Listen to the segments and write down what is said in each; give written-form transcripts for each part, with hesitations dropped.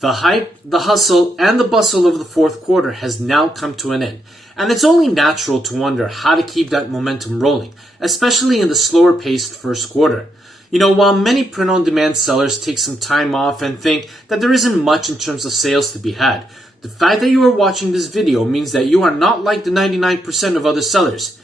The hype, the hustle, and the bustle of the fourth quarter has now come to an end, and it's only natural to wonder how to keep that momentum rolling, especially in the slower paced first quarter. While many print-on-demand sellers take some time off and think that there isn't much in terms of sales to be had, the fact that you are watching this video means that you are not like the 99% of other sellers.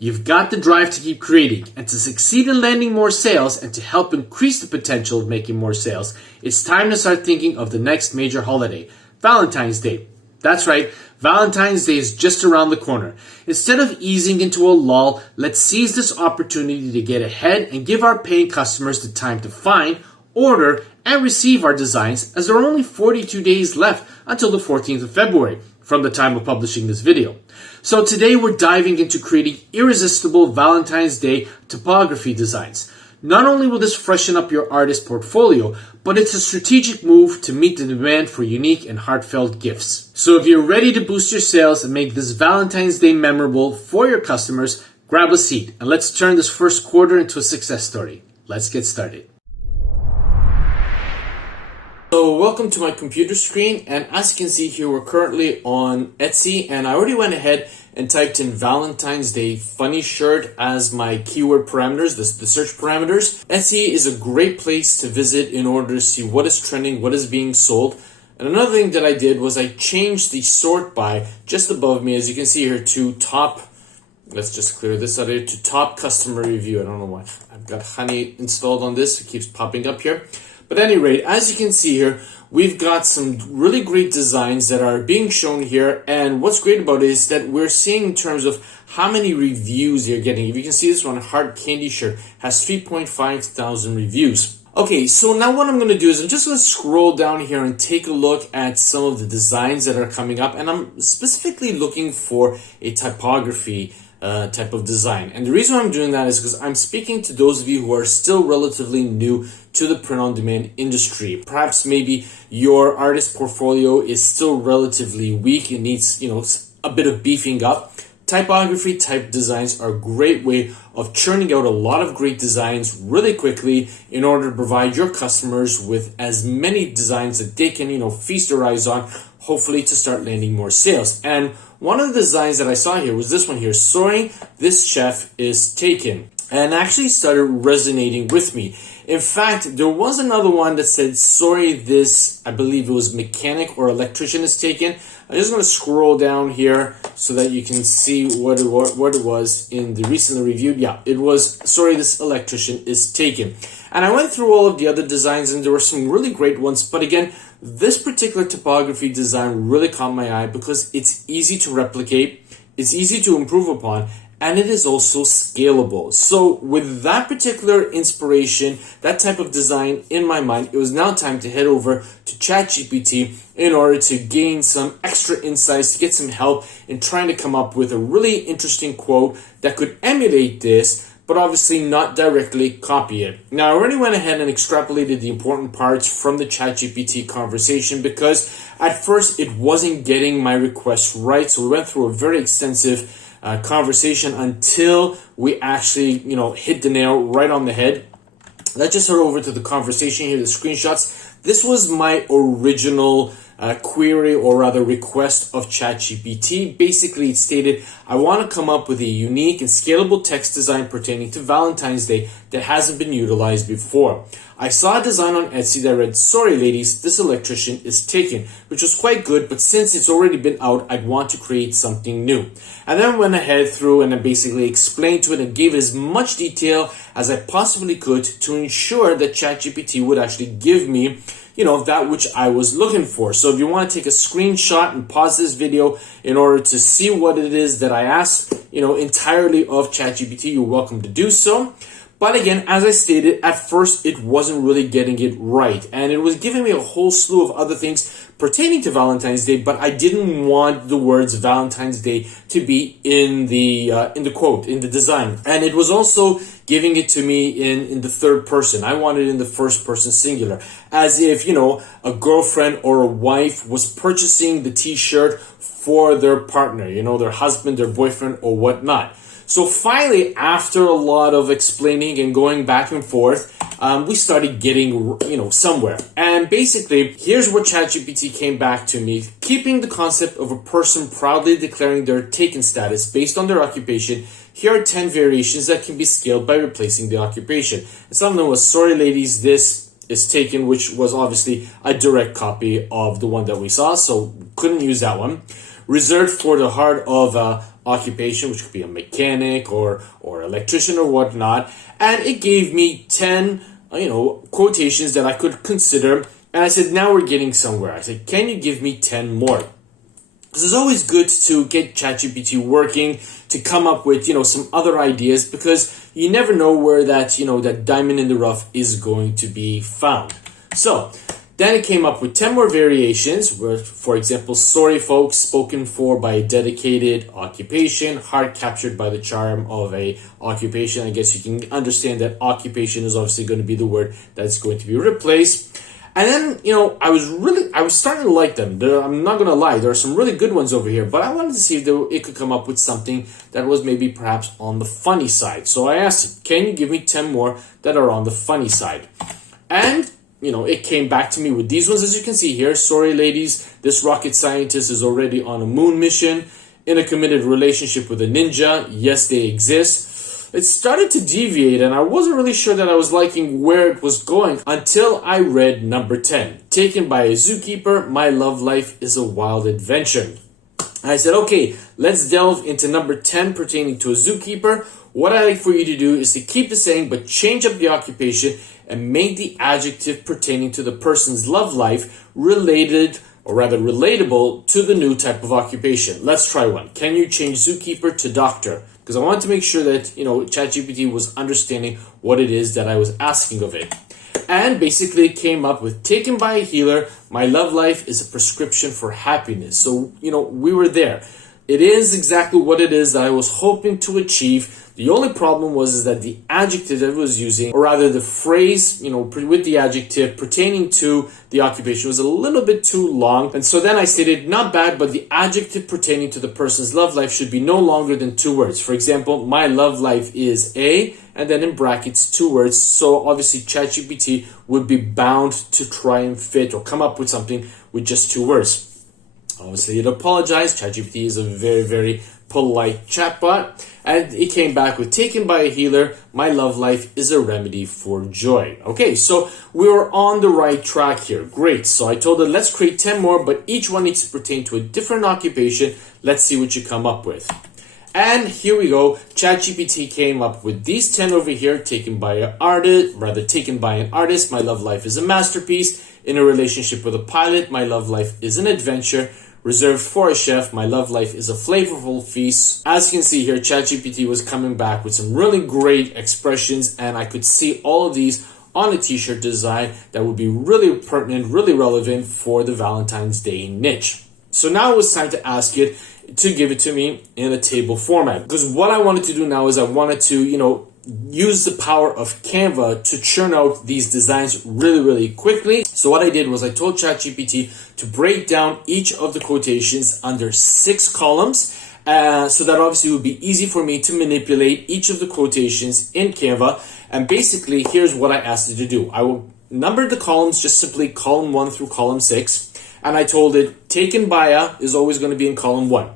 You've got the drive to keep creating, and to succeed in landing more sales and to help increase the potential of making more sales, it's time to start thinking of the next major holiday, Valentine's Day. That's right, Valentine's Day is just around the corner. Instead of easing into a lull, let's seize this opportunity to get ahead and give our paying customers the time to find, order, and receive our designs, as there are only 42 days left until the 14th of February from the time of publishing this video. So today we're diving into creating irresistible Valentine's Day typography designs. Not only will this freshen up your artist portfolio, but it's a strategic move to meet the demand for unique and heartfelt gifts. So if you're ready to boost your sales and make this Valentine's Day memorable for your customers, grab a seat and let's turn this first quarter into a success story. Let's get started. So welcome to my computer screen, and as you can see here, we're currently on Etsy, and I already went ahead and typed in Valentine's Day funny shirt as my keyword parameters, the search parameters. Etsy is a great place to visit in order to see what is trending, what is being sold. And another thing that I did was I changed the sort by just above me, as you can see here, to top, let's just clear this out here, to top customer review. I don't know why I've got honey installed on this, it keeps popping up here. But at any rate, as you can see here, we've got some really great designs that are being shown here. And what's great about it is that we're seeing in terms of how many reviews you're getting. If you can see, this one, Heart Candy Shirt, has 3.5 thousand reviews. Okay, so now what I'm going to do is I'm just going to scroll down here and take a look at some of the designs that are coming up. And I'm specifically looking for a typography type of design. And the reason I'm doing that is because I'm speaking to those of you who are still relatively new to the print-on-demand industry. Perhaps maybe your artist portfolio is still relatively weak. It needs, a bit of beefing up. Typography type designs are a great way of churning out a lot of great designs really quickly in order to provide your customers with as many designs that they can, feast their eyes on, hopefully to start landing more sales. And one of the designs that I saw here was this one here, Sorry, This Chef is Taken, and actually started resonating with me. In fact, there was another one that said, Sorry, This, I believe it was Mechanic or Electrician is Taken. I'm just going to scroll down here so that you can see what it was in the recently reviewed. Yeah, it was Sorry, This Electrician is Taken. And I went through all of the other designs, and there were some really great ones. But again, this particular typography design really caught my eye because it's easy to replicate, it's easy to improve upon, and it is also scalable. So with that particular inspiration, that type of design in my mind, it was now time to head over to ChatGPT in order to gain some extra insights, to get some help in trying to come up with a really interesting quote that could emulate this, but obviously not directly copy it. Now, I already went ahead and extrapolated the important parts from the ChatGPT conversation because at first it wasn't getting my requests right. So we went through a very extensive conversation until we actually, hit the nail right on the head. Let's just head over to the conversation here, the screenshots. This was my original query, or rather request, of ChatGPT. Basically, it stated, I want to come up with a unique and scalable text design pertaining to Valentine's Day that hasn't been utilized before. I saw a design on Etsy that read, Sorry ladies, this electrician is taken, which was quite good, but since it's already been out, I'd want to create something new. And then went ahead through and I basically explained to it and gave it as much detail as I possibly could to ensure that ChatGPT would actually give me that which I was looking for. So if you want to take a screenshot and pause this video in order to see what it is that I asked, entirely of ChatGPT, you're welcome to do so. But again, as I stated, at first it wasn't really getting it right, and it was giving me a whole slew of other things pertaining to Valentine's Day, but I didn't want the words Valentine's Day to be in the quote, in the design. And it was also giving it to me in the third person. I wanted it in the first person singular, as if, a girlfriend or a wife was purchasing the t-shirt for their partner, their husband, their boyfriend, or whatnot. So finally, after a lot of explaining and going back and forth, we started getting, somewhere. And basically, here's what ChatGPT came back to me. Keeping the concept of a person proudly declaring their taken status based on their occupation, here are 10 variations that can be scaled by replacing the occupation. And some of them was, sorry ladies, this is taken, which was obviously a direct copy of the one that we saw, so couldn't use that one. Reserved for the heart of occupation, which could be a mechanic or electrician or whatnot. And it gave me 10, quotations that I could consider. And I said, now we're getting somewhere. I said, can you give me 10 more? Because it's always good to get ChatGPT working, to come up with, some other ideas, because you never know where that, that diamond in the rough is going to be found. So then it came up with 10 more variations where, for example, sorry folks, spoken for by a dedicated occupation, heart captured by the charm of a occupation. I guess you can understand that occupation is obviously going to be the word that's going to be replaced. And then, I was starting to like them. I'm not going to lie, there are some really good ones over here, but I wanted to see if it could come up with something that was maybe perhaps on the funny side. So I asked it, can you give me 10 more that are on the funny side? And, it came back to me with these ones, as you can see here. Sorry, ladies, this rocket scientist is already on a moon mission, in a committed relationship with a ninja. Yes, they exist. It started to deviate, and I wasn't really sure that I was liking where it was going until I read number 10. Taken by a zookeeper, my love life is a wild adventure. I said, okay, let's delve into number 10 pertaining to a zookeeper. What I like for you to do is to keep the saying, but change up the occupation and make the adjective pertaining to the person's love life related, or rather relatable, to the new type of occupation. Let's try one. Can you change zookeeper to doctor? Because I wanted to make sure that, ChatGPT was understanding what it is that I was asking of it. And basically it came up with, taken by a healer, my love life is a prescription for happiness. So, we were there. It is exactly what it is that I was hoping to achieve. The only problem was that the adjective that I was using, or rather the phrase, with the adjective pertaining to the occupation, was a little bit too long. And so then I stated, not bad, but the adjective pertaining to the person's love life should be no longer than 2 words. For example, my love life is a, and then in brackets 2 words. So obviously ChatGPT would be bound to try and fit or come up with something with just 2 words. Obviously, it apologized. ChatGPT is a very, very polite chatbot. And it came back with, taken by a healer, my love life is a remedy for joy. Okay, so we were on the right track here. Great. So I told her, let's create 10 more, but each one needs to pertain to a different occupation. Let's see what you come up with. And here we go. ChatGPT came up with these 10 over here, taken by an artist. My love life is a masterpiece. In a relationship with a pilot, my love life is an adventure. Reserved for a chef, my love life is a flavorful feast. As you can see here, ChatGPT was coming back with some really great expressions, and I could see all of these on a t-shirt design that would be really pertinent, really relevant for the Valentine's Day niche. So now it was time to ask it to give it to me in a table format. Because what I wanted to do now is I wanted to, use the power of Canva to churn out these designs really, really quickly. So what I did was I told ChatGPT to break down each of the quotations under 6 columns, so that obviously it would be easy for me to manipulate each of the quotations in Canva. And basically, here's what I asked it to do. I will number the columns, just simply column 1 through column 6. And I told it, taken by a is always going to be in column 1.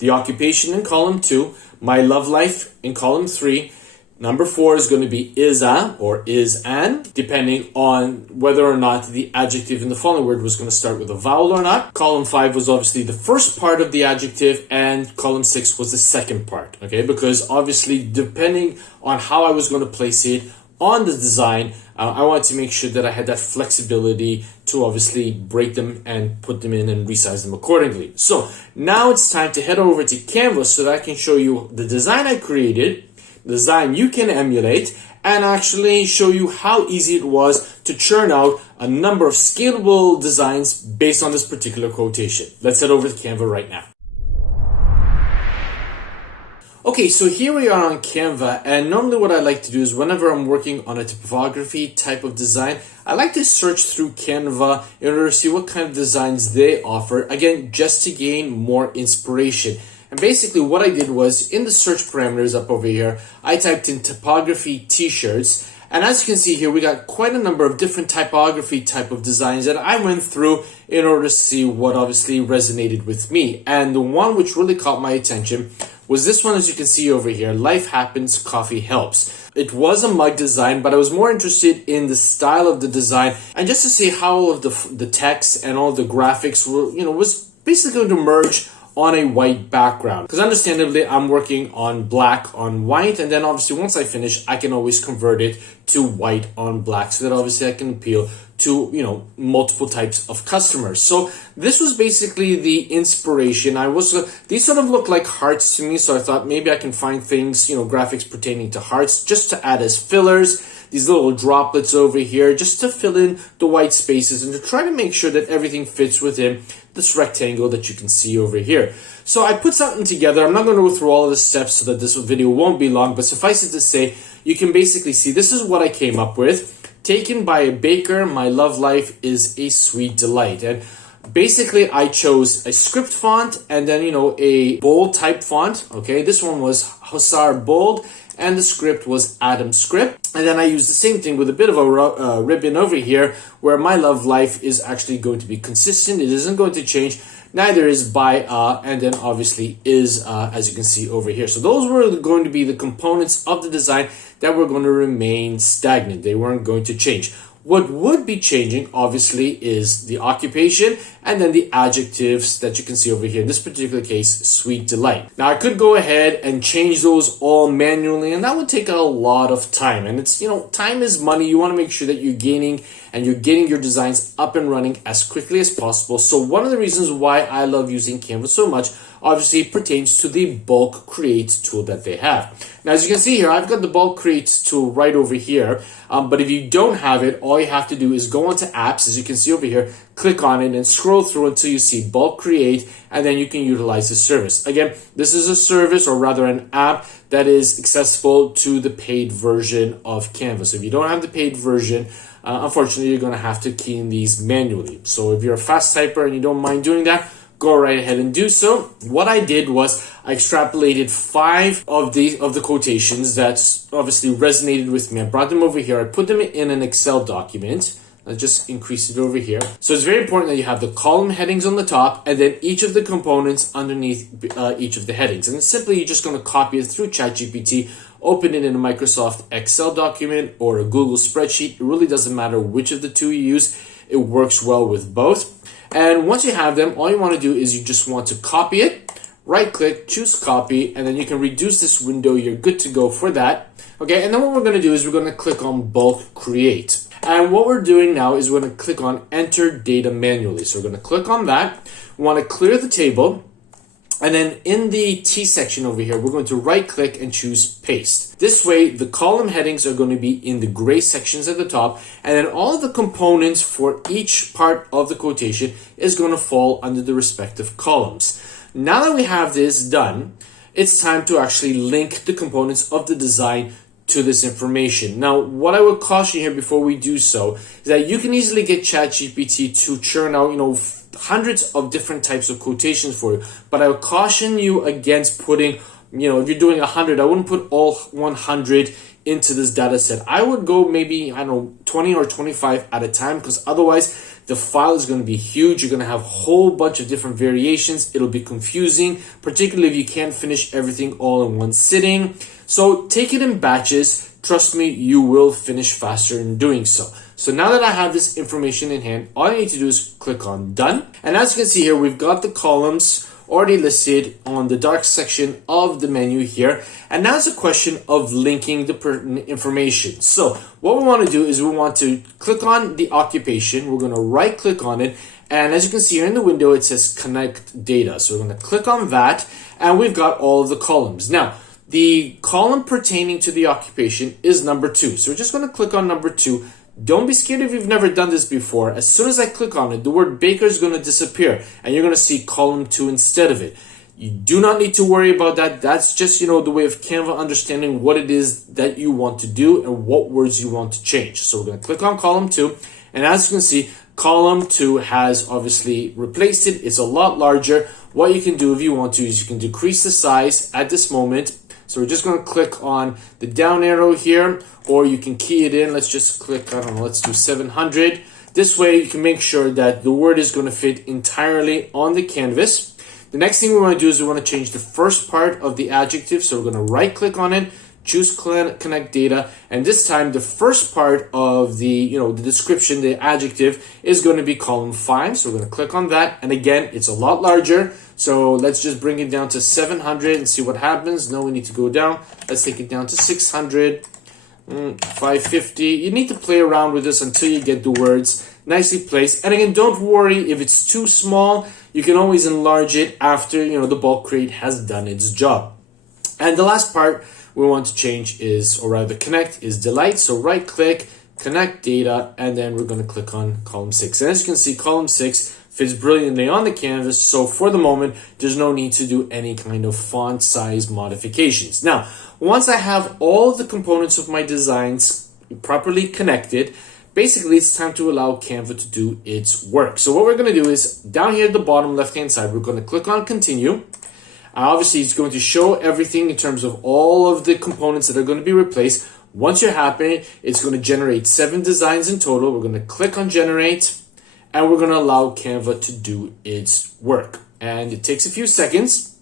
The occupation in column 2. My love life in column 3. Number 4 is going to be is a or is an, depending on whether or not the adjective in the following word was going to start with a vowel or not. Column 5 was obviously the first part of the adjective, and column 6 was the second part, okay? Because obviously, depending on how I was going to place it on the design, I wanted to make sure that I had that flexibility to obviously break them and put them in and resize them accordingly. So now it's time to head over to Canva so that I can show you the design I created, design you can emulate, and actually show you how easy it was to churn out a number of scalable designs based on this particular quotation. Let's head over to Canva right now. Okay, so here we are on Canva, and normally what I like to do is whenever I'm working on a typography type of design, I like to search through Canva in order to see what kind of designs they offer, again, just to gain more inspiration. And basically what I did was, in the search parameters up over here, I typed in typography t-shirts, And as you can see here, we got quite a number of different typography type of designs that I went through in order to see what obviously resonated with me. And the one which really caught my attention was this one, as you can see over here, Life Happens, Coffee Helps. It was a mug design, but I was more interested in the style of the design and just to see how all of the text and all the graphics were, was basically going to merge on a white background, because understandably I'm working on black on white, and then obviously once I finish I can always convert it to white on black so that obviously I can appeal to multiple types of customers. So this was basically the inspiration. These sort of look like hearts to me, so I thought maybe I can find things, graphics pertaining to hearts just to add as fillers, these little droplets over here just to fill in the white spaces and to try to make sure that everything fits within this rectangle that you can see over here. So I put something together. I'm not going to go through all of the steps so that this video won't be long, but suffice it to say, you can basically see this is what I came up with. Taken by a baker, my love life is a sweet delight. And basically I chose a script font and then, a bold type font. Okay, this one was Hussar Bold and the script was Adam Script. And then I used the same thing with a bit of a ribbon over here where my love life is actually going to be consistent. It isn't going to change. Neither is by, and then obviously is, as you can see over here. So those were going to be the components of the design that were going to remain stagnant. They weren't going to change. What would be changing, obviously, is the occupation and then the adjectives that you can see over here. In this particular case, sweet delight. Now, I could go ahead and change those all manually, and that would take a lot of time. And it's, time is money. You want to make sure that you're getting your designs up and running as quickly as possible. So one of the reasons why I love using Canva so much, obviously, pertains to the bulk create tool that they have. Now, as you can see here, I've got the bulk create tool right over here. But if you don't have it, all you have to do is go onto apps, as you can see over here, click on it and scroll through until you see bulk create, and then you can utilize the service. Again, this is a service, or rather an app, that is accessible to the paid version of Canva. So if you don't have the paid version, unfortunately, you're going to have to key in these manually. So if you're a fast typer and you don't mind doing that, go right ahead and do so. What I did was I extrapolated 5 of the quotations that obviously resonated with me. I brought them over here. I put them in an Excel document. I just increased it over here. So it's very important that you have the column headings on the top and then each of the components underneath each of the headings. And simply you're just going to copy it through ChatGPT, open it in a Microsoft Excel document or a Google spreadsheet. It really doesn't matter which of the two you use. It works well with both. And once you have them, all you want to do is you just want to copy it, right click, choose copy, and then you can reduce this window. You're good to go for that. Okay, and then what we're going to do is we're going to click on bulk create. And what we're doing now is we're going to click on enter data manually. So we're going to click on that. We want to clear the table. And then in the T section over here, we're going to right click and choose paste. This way, the column headings are going to be in the gray sections at the top. And then all of the components for each part of the quotation is going to fall under the respective columns. Now that we have this done, it's time to actually link the components of the design to this information. Now, what I would caution here before we do so is that you can easily get ChatGPT to churn out, hundreds of different types of quotations for you. But I would caution you against putting, if you're doing 100, I wouldn't put all 100 into this data set. I would go maybe, 20 or 25 at a time, because otherwise the file is going to be huge. You're going to have a whole bunch of different variations. It'll be confusing, particularly if you can't finish everything all in one sitting. So take it in batches. Trust me, you will finish faster in doing so. So now that I have this information in hand, all I need to do is click on done. And as you can see here, we've got the columns already listed on the dark section of the menu here. And now it's a question of linking the pertinent information. So what we want to do is we want to click on the occupation. We're going to right click on it. And as you can see here in the window, it says connect data. So we're going to click on that and we've got all of the columns. Now, the column pertaining to the occupation is number 2. So we're just going to click on number 2. Don't be scared if you've never done this before. As soon as I click on it, the word baker is going to disappear and you're going to see column 2 instead of it. You do not need to worry about that. That's just, the way of Canva understanding what it is that you want to do and what words you want to change. So we're going to click on column 2. And as you can see, column 2 has obviously replaced it. It's a lot larger. What you can do if you want to is you can decrease the size at this moment. So we're just going to click on the down arrow here, or you can key it in. Let's just click, I don't know, let's do 700. This way you can make sure that the word is going to fit entirely on the canvas. The next thing we want to do is we want to change the first part of the adjective. So we're going to right click on it, choose connect data, and this time the first part of the the description, the adjective, is going to be column 5. So we're going to click on that, and again, it's a lot larger. So let's just bring it down to 700 and see what happens. No, we need to go down. Let's take it down to 600, 550. You need to play around with this until you get the words nicely placed. And again, don't worry if it's too small. You can always enlarge it after the bulk crate has done its job. And the last part we want to change is, or rather connect, is delete. So right click, connect data, and then we're going to click on column 6. And as you can see, column 6 fits brilliantly on the canvas. So for the moment, there's no need to do any kind of font size modifications. Now, once I have all the components of my designs properly connected, basically it's time to allow Canva to do its work. So what we're going to do is down here at the bottom left hand side, we're going to click on continue. Obviously, it's going to show everything in terms of all of the components that are going to be replaced. Once you're happy, it's going to generate 7 designs in total. We're going to click on generate, and we're going to allow Canva to do its work. And it takes a few seconds.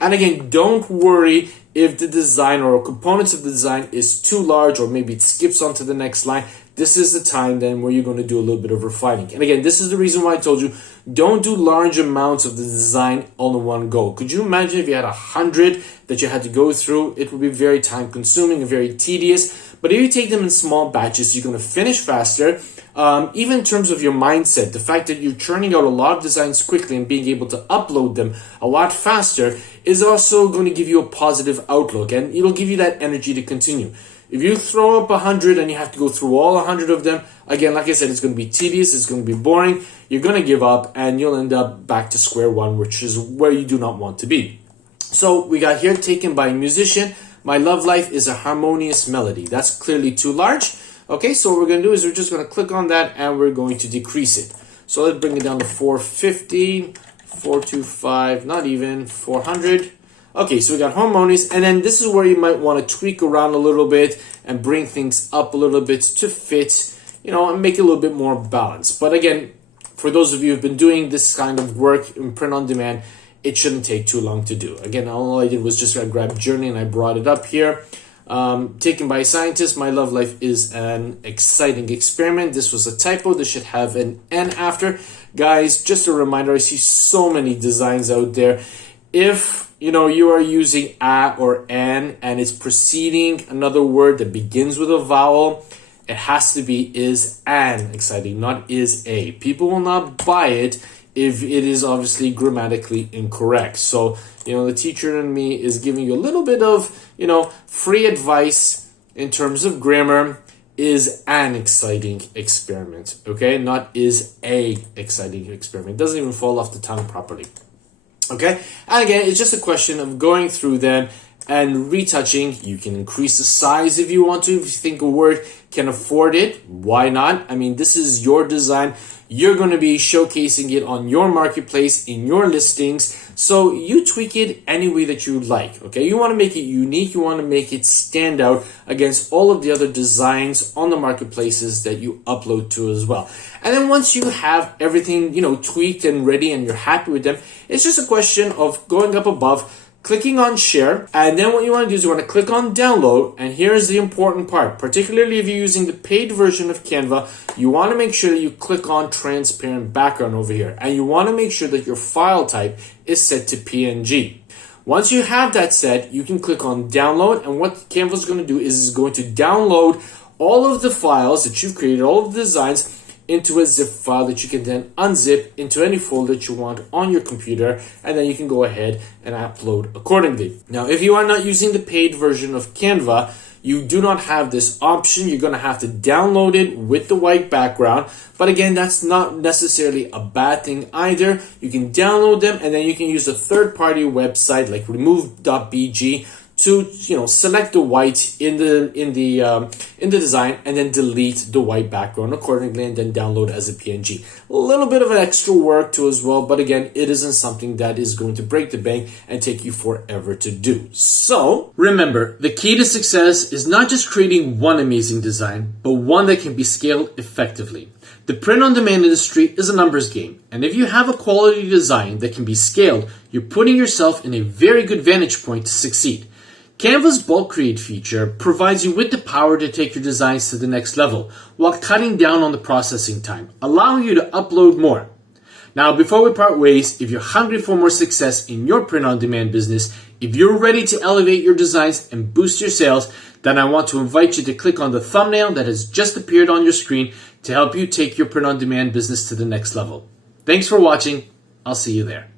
And again, don't worry if the design or components of the design is too large, or maybe it skips onto the next line. This is the time then where you're going to do a little bit of refining. And again, this is the reason why I told you, don't do large amounts of the design all in one go. Could you imagine if you had 100 that you had to go through? It would be very time consuming and very tedious. But if you take them in small batches, you're going to finish faster. Even in terms of your mindset, the fact that you're churning out a lot of designs quickly and being able to upload them a lot faster is also going to give you a positive outlook, and it'll give you that energy to continue. If you throw up 100 and you have to go through all 100 of them, again, like I said, it's going to be tedious, it's going to be boring, you're going to give up, and you'll end up back to square one, which is where you do not want to be. So we got here taken by musician. My love life is a harmonious melody. That's clearly too large. Okay, so what we're going to do is we're just going to click on that and we're going to decrease it. So let's bring it down to 450, 425, not even 400. Okay, so we got harmonious, and then this is where you might want to tweak around a little bit and bring things up a little bit to fit, and make it a little bit more balanced. But again, for those of you who've been doing this kind of work in print on demand, it shouldn't take too long to do. Again, all I did was just grab Journey and I brought it up here. Taken by a scientist, my love life is an exciting experiment. This was a typo. This should have an N after. Guys, just a reminder, I see so many designs out there. If you are using a or an and it's preceding another word that begins with a vowel, it has to be is an exciting, not is a. People will not buy it if it is obviously grammatically incorrect. So, the teacher in me is giving you a little bit of, free advice in terms of grammar. Is an exciting experiment, okay? Not is a exciting experiment. It doesn't even fall off the tongue properly. Okay, and again, it's just a question of going through them and retouching. You can increase the size if you want to. If you think a word can afford it, why not? I mean, this is your design. You're going to be showcasing it on your marketplace, in your listings. So you tweak it any way that you like, okay? You want to make it unique. You want to make it stand out against all of the other designs on the marketplaces that you upload to as well. And then once you have everything, tweaked and ready and you're happy with them, it's just a question of going up above, clicking on share, and then what you want to do is you want to click on download. And here's the important part, particularly if you're using the paid version of Canva, you want to make sure that you click on transparent background over here, and you want to make sure that your file type is set to PNG. Once you have that set, you can click on download, and what Canva is going to do is it's going to download all of the files that you've created, all of the designs, into a zip file that you can then unzip into any folder that you want on your computer, and then you can go ahead and upload accordingly. Now, if you are not using the paid version of Canva, you do not have this option. You're going to have to download it with the white background. But again, that's not necessarily a bad thing either. You can download them, and then you can use a third-party website like remove.bg to select the white in the design and then delete the white background accordingly and then download as a PNG. A little bit of an extra work too as well, but again, it isn't something that is going to break the bank and take you forever to do. So remember, the key to success is not just creating one amazing design, but one that can be scaled effectively. The print-on-demand industry is a numbers game, and if you have a quality design that can be scaled, you're putting yourself in a very good vantage point to succeed. Canva's bulk create feature provides you with the power to take your designs to the next level while cutting down on the processing time, allowing you to upload more. Now, before we part ways, if you're hungry for more success in your print-on-demand business, if you're ready to elevate your designs and boost your sales, then I want to invite you to click on the thumbnail that has just appeared on your screen to help you take your print-on-demand business to the next level. Thanks for watching. I'll see you there.